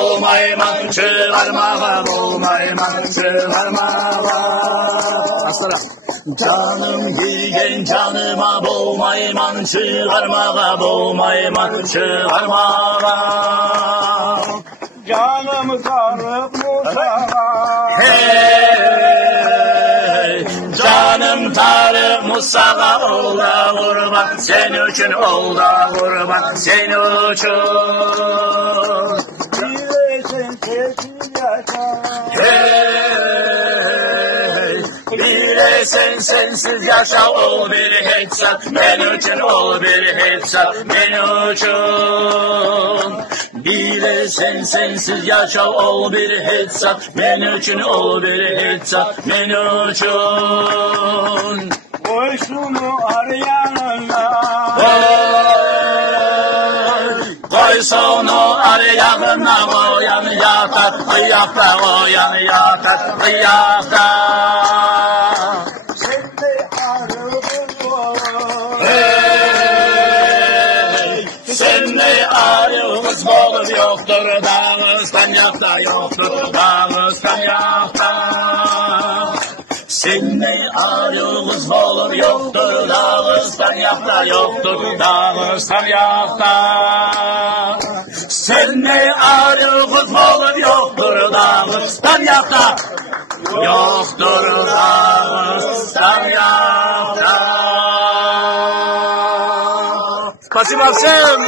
boğmayman, çıkarmağa boğmayman, çıkarmağa. Aslara. Canım bilgen canıma boğmayman, çıkarmağa boğmayman, çıkarmağa. Canım Tarık Musa'ya. Hey, canım Tarık Musa'ya ola kurban, sen için ola kurban, sen için. Bilesin sessiz yaşa. Hey, bilesen sensiz yaşa ol bir hetsat, ben için ol bir hetsat, ben için. Bilesen sensiz yaşa ol bir hetsat, ben için ol bir hetsat, ben için. Koşunu arayanına. Koy sonu arayağına, o yanı yatar, ayakta, o yanı yatar, ayakta. Şimdi arığız olur. Hey, seninle arığımız olur yoktur, dağıstan yakta yoktur, dağıstan yakta. Seninle arığımız olur yoktur, dağıstan yakta yoktur, dağıstan yakta. Seninle arığımız olur yoktur, dağıstan yakta yoktur, dağıstan yakta. Спасибо всем!